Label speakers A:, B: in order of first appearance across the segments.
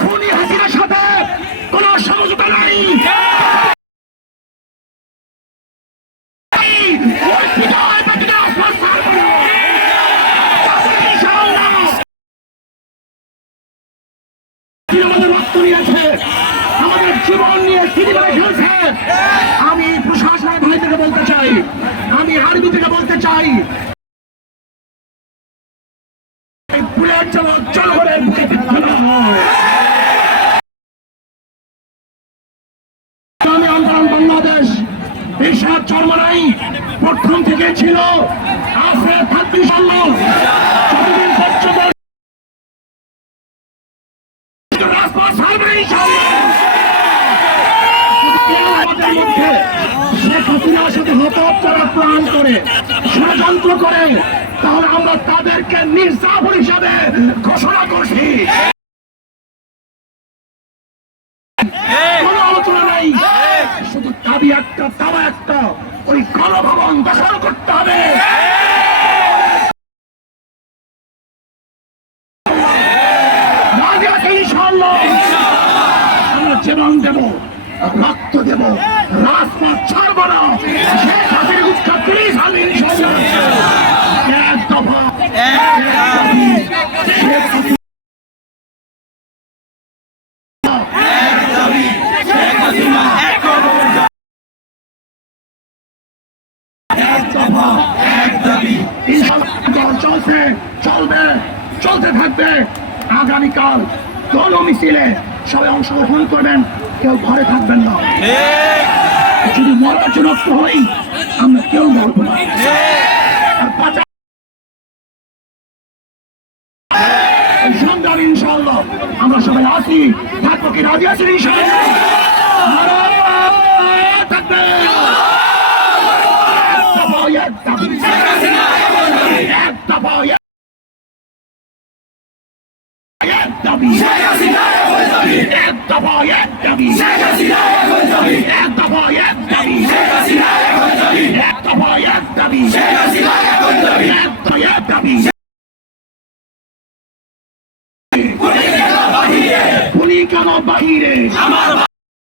A: খুনি হাসিনার আমাদের রক্ত নিয়েছে, আমাদের জীবন নিয়ে সিনেমায় খেলছে আমি প্রশাসনের ভাই থেকে বলতে চাই, আমি আর্মি থেকে বলতে চাই এসব চরমনাই প্রথম থেকে ছিল আছে থাকবে সম্ভব ষড়যন্ত্র করে, তাহলে আমরা তাদেরকে নির্যাতন হিসাবে ঘোষণা করছি কোনো আলোচনা নাই শুধু দাবি একটা দাবা একটা ওই গণভবন দখল করতে হবে। রক্ত দেব রাজপথ ছাড়বো না শেখ হাসিনা উৎখাত করেই ছাড়বে ইনশাআল্লাহ। এক দফা এক দাবি। শেখ হাসিনা চলছে চলবে চলতে থাকবে আগামীকাল দল মিছিলে সবাই অংশগ্রহণ করবেন কেউ ঘরে থাকবেন না যদি মরার জন্য হই আমরা কেউ মরবো না ইনশাআল্লাহ আমরা সবাই আসি থাকব কি রাজি আছি ইনশাআল্লাহ নারায়ণ থাকবে এক দফা এক দাবি। এক দাবি। এক দফা এক দাবি। এক দফা এক দাবি। এক দফা এক দাবি। এক দফা এক দাবি। খুনি কেন বাহিরে? খুনি কেন গদিতে
B: আমার ভাই কবরে।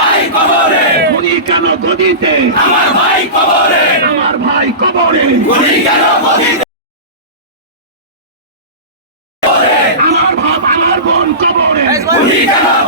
A: ভাই কবরে
B: গুলি গেল গদিতে?
A: আমার ভাব আমার বোন কবরে।
B: গুলি গেল গদিতে? Happy